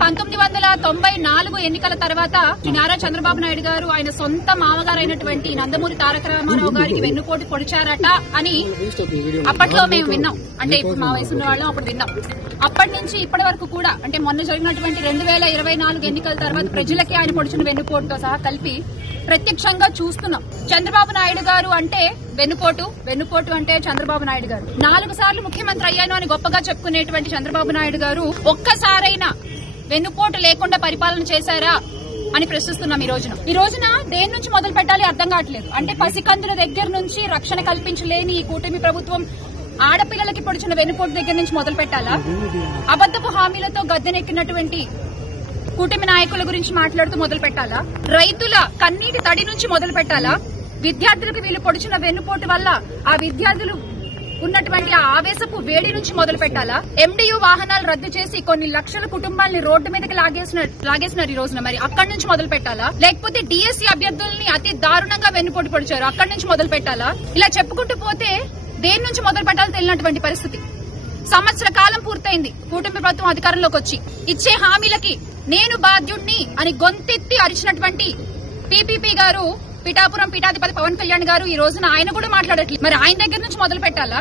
1994 ఎన్నికల తర్వాత నారా చంద్రబాబు నాయుడు గారు ఆయన సొంత మామగారైనటువంటి నందమూరి తారక రామారావు గారికి వెన్నుపోటు పొడిచారట అని అప్పట్లో మేము విన్నాం. అంటే ఇప్పుడు మా వయసున్న వాళ్ళం అప్పుడు విన్నాం. అప్పటి నుంచి ఇప్పటి వరకు కూడా అంటే మొన్న జరిగినటువంటి 2024 ఎన్నికల తర్వాత ప్రజలకి ఆయన పొడిచిన వెన్నుపోటుతో సహా కలిపి ప్రత్యక్షంగా చూస్తున్నాం. చంద్రబాబు నాయుడు గారు అంటే వెన్నుపోటు అంటే చంద్రబాబు నాయుడు గారు 4 సార్లు ముఖ్యమంత్రి అయ్యాను అని గొప్పగా చెప్పుకునేటువంటి చంద్రబాబు నాయుడు గారు ఒక్కసారైనా వెన్నుపోటు లేకుండా పరిపాలన చేశారా అని ప్రశ్నిస్తున్నాం. ఈ రోజున దేని నుంచి మొదలు పెట్టాలి అర్థం కావట్లేదు. అంటే పసికందుల దగ్గర నుంచి రక్షణ కల్పించలేని ఈ కూటమి ప్రభుత్వం ఆడపిల్లలకి పొడిచిన వెన్నుపోటు దగ్గర నుంచి మొదలు పెట్టాలా? అబద్దపు హామీలతో గద్దెనెక్కినటువంటి కూటమి నాయకుల గురించి మాట్లాడుతూ మొదలు పెట్టాలా? రైతుల కన్నీటి తడి నుంచి మొదలు పెట్టాలా? విద్యార్థులకు వీళ్ళు పొడిచిన వెన్నుపోటు వల్ల ఆ విద్యార్థులు ఉన్నటువంటి ఆ ఆవేశపు వేడి నుంచి మొదలు పెట్టాలా? ఎండియు వాహనాలు రద్దు చేసి కొన్ని లక్షల కుటుంబాలని రోడ్డు మీదకి లాగేసినారు ఈ రోజున. మరి అక్కడి నుంచి మొదలు పెట్టాలా? లేకపోతే డిఎస్సీ అభ్యర్థుల్ని అతి దారుణంగా వెన్నుపోటు పొడిచారు, అక్కడి నుంచి మొదలు పెట్టాలా? ఇలా చెప్పుకుంటూ పోతే దేని నుంచి మొదలు పెట్టాలో తెలియనటువంటి పరిస్థితి. సంవత్సర కాలం పూర్తయింది కూటమి ప్రభుత్వం అధికారంలోకి వచ్చి. ఇచ్చే హామీలకి నేను బాధ్యుణ్ణి అని గొంతెత్తి అరిచినటువంటి పీపీపీ గారు, పిఠాపురం పీఠాధిపతి పవన్ కళ్యాణ్ గారు ఈ రోజున ఆయన కూడా మాట్లాడట్లేదు. మరి ఆయన దగ్గర నుంచి మొదలు పెట్టాలా?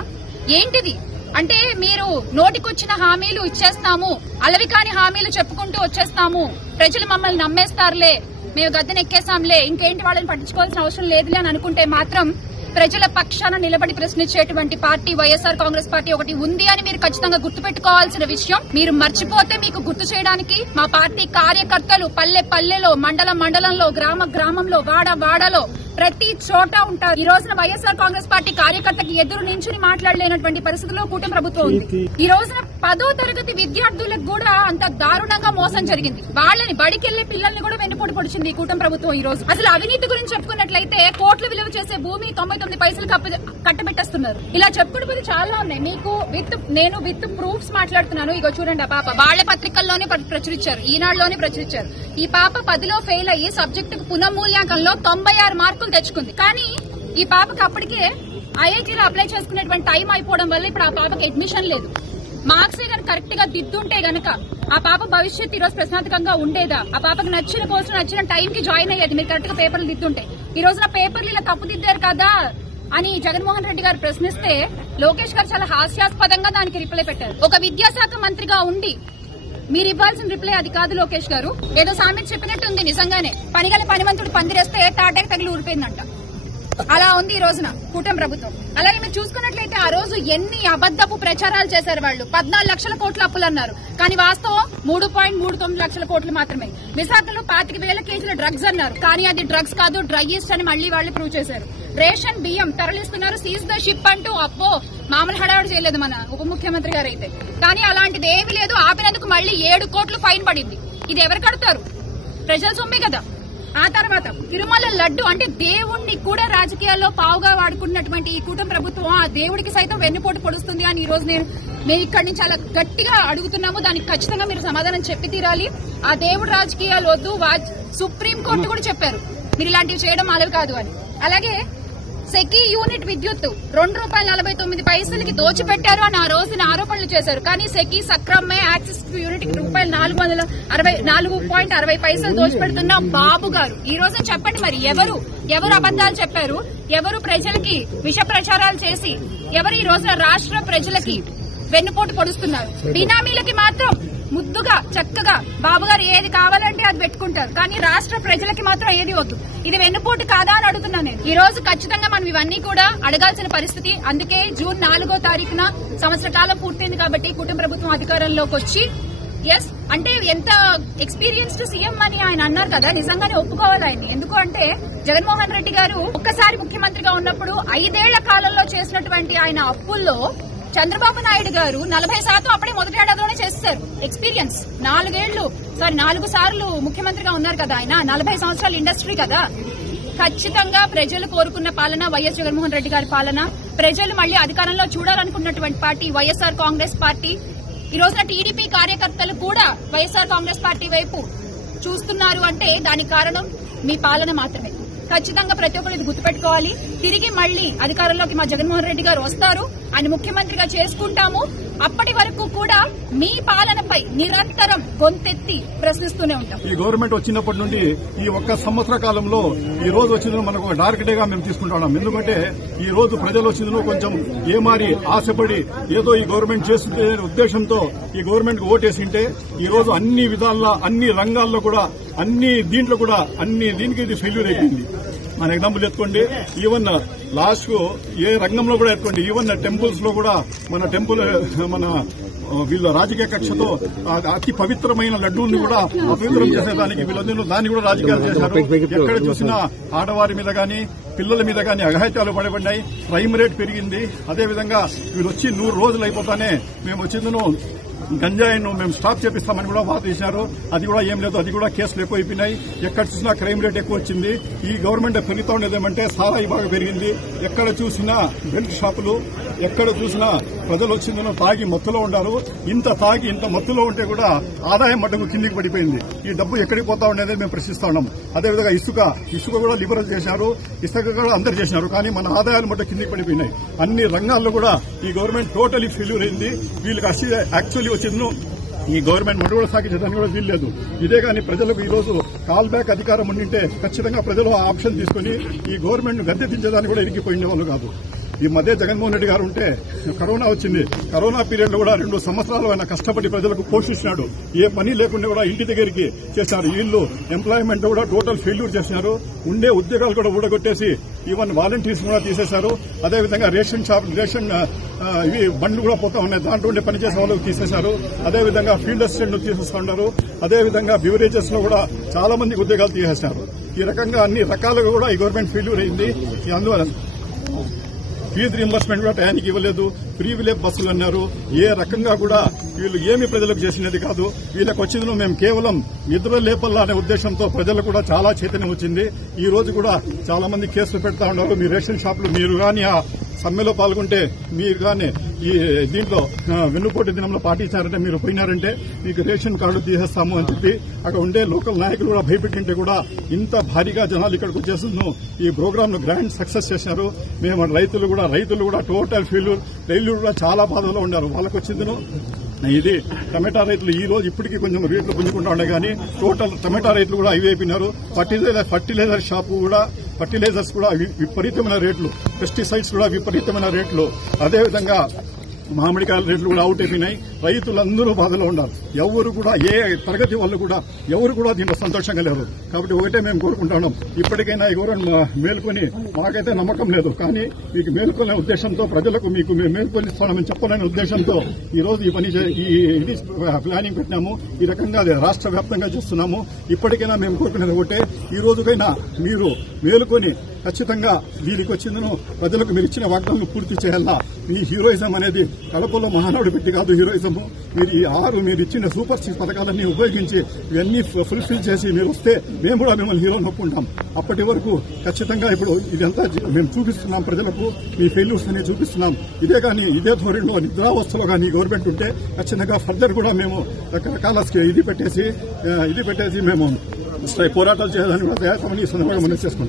ఏంటిది అంటే మీరు నోటికొచ్చిన హామీలు ఇచ్చేస్తాము, అలవికాని హామీలు చెప్పుకుంటూ వచ్చేస్తాము, ప్రజలు మమ్మల్ని నమ్మేస్తారులే, మేము గద్దెనెక్కేసాంలే, ఇంకేంటి వాళ్ళని పట్టించుకోవాల్సిన అవసరం లేదులే అని అనుకుంటే మాత్రం ప్రజల పక్షాన నిలబడి ప్రశ్నించేటువంటి పార్టీ వైఎస్ఆర్ కాంగ్రెస్ పార్టీ ఒకటి ఉంది అని మీరు ఖచ్చితంగా గుర్తుపెట్టుకోవాల్సిన విషయం. మీరు మర్చిపోతే మీకు గుర్తు చేయడానికి మా పార్టీ కార్యకర్తలు పల్లె పల్లెలో, మండలంలో, గ్రామంలో, వాడలో ప్రతి చోట ఉంటారు. ఈ రోజున వైఎస్ఆర్ కాంగ్రెస్ పార్టీ కార్యకర్తకి ఎదురు నించుని మాట్లాడలేనటువంటి పరిస్థితిలో కూటమి ప్రభుత్వం ఉంది. ఈ రోజున 10వ తరగతి విద్యార్థులకు కూడా అంత దారుణంగా మోసం జరిగింది. వాళ్ళని బడికెళ్లే పిల్లల్ని కూడా వెన్నుపోటు పొడిచింది ఈ కూటమి ప్రభుత్వం. ఈ రోజు అసలు అవినీతి గురించి చెప్పుకున్నట్లయితే కోట్ల విలువ చేసే భూమి 99 పైసలు కట్టబెట్టేస్తున్నారు. ఇలా చెప్పుకుంటూ చాలా ఉన్నాయి. మీకు నేను విత్ ప్రూఫ్స్ మాట్లాడుతున్నాను. ఇగో చూడండి, ఆ పాప వాళ్ళ పత్రికల్లోనే ప్రచురించారు, ఈనాడులోనే ప్రచురించారు. ఈ పాప 10లో ఫెయిల్ అయ్యి సబ్జెక్టు పునఃమూల్యాంకనంలో 96 మార్కులు తెచ్చుకుంది. కానీ ఈ పాపకి అప్పటికే ఐఐటీలో అప్లై చేసుకునేటువంటి టైం అయిపోవడం వల్ల ఇప్పుడు ఆ పాపకి అడ్మిషన్ లేదు. మార్క్సే కనుక కరెక్ట్ గా దిద్దుంటే గనక ఆ పాప భవిష్యత్తు ఈ రోజు ప్రశాంతంగా ఉండేదా? ఆ పాపకి నచ్చిన కోర్సు నచ్చిన టైం కి జాయిన్ అయ్యేది మీరు కరెక్ట్ గా పేపర్లు దిద్దుంటే. ఈ రోజున పేపర్లు ఇలా తప్పు దిద్దారు కదా అని జగన్మోహన్ రెడ్డి గారు ప్రశ్నిస్తే లోకేష్ గారు చాలా హాస్యాస్పదంగా దానికి రిప్లై పెట్టారు. ఒక విద్యాశాఖ మంత్రిగా ఉండి మీరు ఇవ్వాల్సిన రిప్లై అది కాదు లోకేష్ గారు. ఏదో సామెత చెప్పినట్టుంది, నిజంగానే పనిగల పనిమంతుడు పందిరేస్తే తాటకి తగిలి ఊరిపోయిందంట. అలా ఉంది ఈ రోజున కూటమి ప్రభుత్వం. అలాగే మీరు చూసుకున్నట్లయితే ఆ రోజు ఎన్ని అబద్దపు ప్రచారాలు చేశారు వాళ్ళు. 14 లక్షల కోట్ల అప్పులు అన్నారు, కానీ వాస్తవం 3.39 లక్షల కోట్లు మాత్రమే. విశాఖలో 25,000 కేజీల డ్రగ్స్ అన్నారు, కానీ అది డ్రగ్స్ కాదు, డ్రగ్స్ అని మళ్లీ వాళ్ళు ప్రూవ్ చేశారు. రేషన్ బియ్యం తరలిస్తున్నారు, సీజ్ ద షిప్ అంటూ అప్పో మామూలు హడావుడి చేయలేదు మన ఉప ముఖ్యమంత్రి గారు అయితే. కానీ అలాంటిది ఏమీ లేదు. ఆపినందుకు మళ్లీ 7 కోట్లు ఫైన్ పడింది. ఇది ఎవరు కడతారు? ప్రజల సొమ్మే కదా. ఆ తర్వాత తిరుమల లడ్డు అంటే దేవుణ్ణి కూడా రాజకీయాల్లో పావుగా వాడుకున్నటువంటి ఈ కూటమి ప్రభుత్వం ఆ దేవుడికి సైతం వెన్నుపోటు పొడుస్తుంది అని ఈ రోజు మేము ఇక్కడి నుంచి చాలా గట్టిగా అడుగుతున్నాము. దానికి ఖచ్చితంగా మీరు సమాధానం చెప్పి తీరాలి. ఆ దేవుడు రాజకీయాలు వద్దు. సుప్రీంకోర్టు కూడా చెప్పారు మీరు ఇలాంటివి చేయడం అలవి కాదు అని. అలాగే సెకీ యూనిట్ విద్యుత్ ₹2.49 దోచిపెట్టారు అని ఆ రోజున ఆరోపణలు చేశారు. కానీ సెకీ సక్రమే యాక్సిస్ యూనిట్ కి ₹4.60 దోచిపెడుతున్న బాబు గారు ఈ రోజు చెప్పండి, మరి ఎవరు అబద్దాలు చెప్పారు? ఎవరు ప్రజలకి విష ప్రచారాలు చేసి ఎవరు ఈ రోజున రాష్ట్ర ప్రజలకి వెన్నుపోటు పొడుస్తున్నారు? బినామీలకి మాత్రం ముద్దుగా చక్కగా బాబు గారు ఏది కావాలంటే అది పెట్టుకుంటారు, కానీ రాష్ట్ర ప్రజలకి మాత్రం ఏది వద్దు. ఇది వెన్నుపోటు కాదా అని అడుగుతున్నాను నేను. ఈ రోజు ఖచ్చితంగా మనం ఇవన్నీ కూడా అడగాల్సిన పరిస్థితి. అందుకే జూన్ 4వ తారీఖున సంవత్సర కాలం పూర్తయింది కాబట్టి కుటుంబ ప్రభుత్వం అధికారంలోకి వచ్చి అంటే ఎంత ఎక్స్పీరియన్స్డ్ సీఎం అని ఆయన అన్నారు కదా, నిజంగానే ఒప్పుకోవాలి ఆయన. ఎందుకు అంటే జగన్మోహన్ రెడ్డి గారు ఒక్కసారి ముఖ్యమంత్రిగా ఉన్నప్పుడు 5 ఏళ్ల కాలంలో చేసినటువంటి ఆయన అప్పుల్లో చంద్రబాబు నాయుడు గారు 40% అప్పుడే మొదటి ఏడాదిలోనే చేస్తారు. ఎక్స్పీరియన్స్ 4 సార్లు ముఖ్యమంత్రిగా ఉన్నారు కదా ఆయన. 40 సంవత్సరాల ఇండస్ట్రీ కదా. ఖచ్చితంగా ప్రజలు కోరుకున్న పాలన వైఎస్ జగన్మోహన్ రెడ్డి గారి పాలన. ప్రజలు మళ్లీ అధికారంలో చూడాలనుకున్నటువంటి పార్టీ వైఎస్ఆర్ కాంగ్రెస్ పార్టీ. ఈ రోజున టీడీపీ కార్యకర్తలు కూడా వైఎస్ఆర్ కాంగ్రెస్ పార్టీ వైపు చూస్తున్నారు అంటే దానికి కారణం మీ పాలన మాత్రమే. ఖచ్చితంగా ప్రతి ఒక్కరు ఇది గుర్తుపెట్టుకోవాలి. తిరిగి మళ్లీ అధికారంలోకి మా జగన్మోహన్ రెడ్డి గారు వస్తారు, ఆయన ముఖ్యమంత్రిగా చేసుకుంటాము. అప్పటి వరకు కూడా మీ పాలనపై నిరంతరం గొంతెత్తి ప్రశ్నిస్తూనే ఉంటాం. ఈ గవర్నమెంట్ వచ్చినప్పటి నుండి ఈ ఒక్క సంవత్సర కాలంలో ఈ రోజు వచ్చిందో మనకు ఒక డార్క్ డేగా మేము తీసుకుంటున్నాం. ఎందుకంటే ఈ రోజు ప్రజలు వచ్చిందో కొంచెం ఏమారి ఆశపడి ఏదో ఈ గవర్నమెంట్ చేస్తుంటే ఉద్దేశంతో ఈ గవర్నమెంట్ కు ఓటేసింటే ఈ రోజు అన్ని విధాల్లో అన్ని రంగాల్లో కూడా దీంట్లో కూడా దీనికి ఇది ఫెయిల్యూర్ అయిపోయింది. మన ఎగ్జాంపుల్ ఎత్తుకోండి, ఈవెన్ లాస్ట్ కు ఏ రంగంలో కూడా ఎత్తుకోండి, ఈవెన్ టెంపుల్స్ లో కూడా మన వీళ్ళ రాజకీయ కక్షతో అతి పవిత్రమైన లడ్డూని కూడా అపవిత్రం చేసేదానికి వీళ్ళందరూ దాన్ని కూడా రాజకీయాలు చేశారు. ఎక్కడ చూసినా ఆడవారి మీద గానీ పిల్లల మీద గానీ అఘాయిత్యాలు పడబడ్డాయి, క్రైమ్ రేట్ పెరిగింది. అదేవిధంగా వీళ్ళు వచ్చి 100 రోజులు అయిపోతానే మేము వచ్చిందను గంజాయిను మేము స్టాప్ చేపిస్తామని కూడా వార్త ఇచ్చినారు. అది కూడా ఏం లేదు, అది కూడా కేసులు ఎక్కువ అయిపోయినాయి. ఎక్కడ చూసినా క్రైమ్ రేట్ ఎక్కువ వచ్చింది. ఈ గవర్నమెంట్ పెరుగుతా ఉండేదేమంటే సారాయి బాగా పెరిగింది. ఎక్కడ చూసినా బెల్ట్ షాపులు, ఎక్కడ చూసినా ప్రజలు వచ్చిందనో తాగి మత్తులో ఉండారు. ఇంత తాగి ఇంత మత్తులో ఉంటే కూడా ఆదాయం మట్టుకు కిందికి పడిపోయింది. ఈ డబ్బు ఎక్కడికి పోతా ఉండేది మేము ప్రశ్నిస్తా ఉన్నాం. అదేవిధంగా ఇసుక కూడా లిబరల్ చేశారు, ఇసుక కూడా అందరు చేసినారు. కానీ మన ఆదాయాలు మట్టుకు కిందికి పడిపోయినాయి. అన్ని రంగాల్లో కూడా ఈ గవర్నమెంట్ టోటలీ ఫెయిల్యూర్ అయింది. వీళ్ళకి యాక్చువల్లీ వచ్చిందో ఈ గవర్నమెంట్ మనుగడ సాగించడానికి కూడా వీల్లేదు. ఇదే కానీ ప్రజలకు ఈ రోజు కాల్ బ్యాక్ అధికారం ఉండింటే ఖచ్చితంగా ప్రజలు ఆ ఆప్షన్ తీసుకుని ఈ గవర్నమెంట్ గద్దె దించడానికి కూడా ఇరిగిపోయిన వాళ్ళు కాదు. ఈ మధ్య జగన్మోహన్ రెడ్డి గారు ఉంటే కరోనా వచ్చింది. కరోనా పీరియడ్ లో కూడా 2 సంవత్సరాలు ఆయన కష్టపడి ప్రజలకు పోషించినాడు. ఏ పని లేకుండా కూడా ఇంటి దగ్గరికి చేశారు. వీళ్ళు ఎంప్లాయ్మెంట్ కూడా టోటల్ ఫెయిల్యూర్ చేసినారు. ఉండే ఉద్యోగాలు కూడా ఊడగొట్టేసి ఈవెన్ వాలంటీర్స్ కూడా తీసేశారు. అదేవిధంగా రేషన్ ఇవి బండ్లు కూడా పోతా ఉన్నాయి, దాంట్లో ఉండే పనిచేసే వాళ్ళకి తీసేశారు. అదేవిధంగా ఫీల్డ్ అసిస్టెంట్ తీసేస్తా ఉన్నారు. అదేవిధంగా బివరేజెస్ లో కూడా చాలా మంది ఉద్యోగాలు తీసేశారు. ఈ రకంగా అన్ని రకాలుగా కూడా ఈ గవర్నమెంట్ ఫెయిల్యూర్ అయింది. అందువల్ల ఫీజు రీంబర్స్మెంట్ కూడా టయానికి ఇవ్వలేదు. ఫ్రీ విలేజ్ బస్సులు అన్నారు. ఏ రకంగా కూడా వీళ్ళు ఏమి ప్రజలకు చేసినది కాదు. వీళ్ళకి వచ్చిందో మేము కేవలం నిద్ర లేపల్లా అనే ఉద్దేశంతో ప్రజలకు కూడా చాలా చైతన్యం వచ్చింది. ఈ రోజు కూడా చాలా మంది కేసులు పెడతా ఉన్నారు. మీ రేషన్ షాపులు మీరు గాని ఆ సమ్మెలో పాల్గొంటే మీరు గాని ఈ దీంట్లో వెన్నుపోటు దినంలో పాటించారంటే మీరు పోయినారంటే మీకు రేషన్ కార్డు తీసేస్తాము అని చెప్పి అక్కడ ఉండే లోకల్ నాయకులు కూడా భయపెట్టింటే కూడా ఇంత భారీగా జనాలు ఇక్కడికి వచ్చేసిందో ఈ ప్రోగ్రామ్ ను గ్రాండ్ సక్సెస్ చేశారు. మేము రైతులు కూడా టోటల్ ఫెయిల్యూర్ కూడా చాలా బాధలో ఉన్నారు. వాళ్ళకి వచ్చిందను ఇది టమాటా రైతులు ఈ రోజు ఇప్పటికీ కొంచెం రేట్లు పుంజుకుంటా ఉండే కానీ టోటల్ టమాటా రైతులు కూడా అయిపోయినారు. ఫర్టిలైజర్ షాపు కూడా ఫర్టిలైజర్స్ కూడా విపరీతమైన రేట్లు, పెస్టిసైడ్స్ కూడా విపరీతమైన రేట్లు, అదేవిధంగా మామిడికాయల రేట్లు కూడా అవుట్ అయిపోయినాయి. రైతులందరూ బాధలో ఉన్నారు. ఎవరు కూడా ఏ తరగతి వాళ్ళు కూడా ఎవరు కూడా దీంట్లో సంతోషంగా లేరు. కాబట్టి ఒకటే మేము కోరుకుంటున్నాం, ఇప్పటికైనా ఎవరైనా మేల్కొని, మాకైతే నమ్మకం లేదు కానీ మీకు మేల్కొనే ఉద్దేశంతో ప్రజలకు మీకు మేము మేల్కొనిస్తామని చెప్పాలనే ఉద్దేశంతో ఈ రోజు ఈ పని ఇది ప్లానింగ్ పెట్టినాము. ఈ రకంగా రాష్ట్ర వ్యాప్తంగా చేస్తున్నాము. ఇప్పటికైనా మేము కోరుకునేది ఒకటే, ఈ రోజుకైనా మీరు మేలుకొని ఖచ్చితంగా వీరికి వచ్చిందను ప్రజలకు మీరు ఇచ్చిన వాగ్దానం పూర్తి చేయాలా. ఈ హీరోయిజం అనేది కడపలో మహానాడు పెట్టి కాదు హీరోయిజము. మీరు ఇచ్చిన సూపర్ 6 పథకాలన్నీ ఉపయోగించి ఇవన్నీ ఫుల్ఫిల్ చేసి మీరు వస్తే మేము కూడా మిమ్మల్ని హీరో నొప్పుకుంటాం. అప్పటి వరకు ఖచ్చితంగా ఇప్పుడు ఇదంతా మేము చూపిస్తున్నాం, ప్రజలకు మీ ఫెయిల్యూర్స్ అని చూపిస్తున్నాం. ఇదే ధోరణిలో నిద్రావస్థలో కానీ గవర్నమెంట్ ఉంటే ఖచ్చితంగా ఫర్దర్ కూడా మేము రకరకాల ఇది పెట్టేసి మేము పోరాటాలు చేయాలని కూడా తయారు ఈ సందర్భంగా మనం చేసుకుంటాం.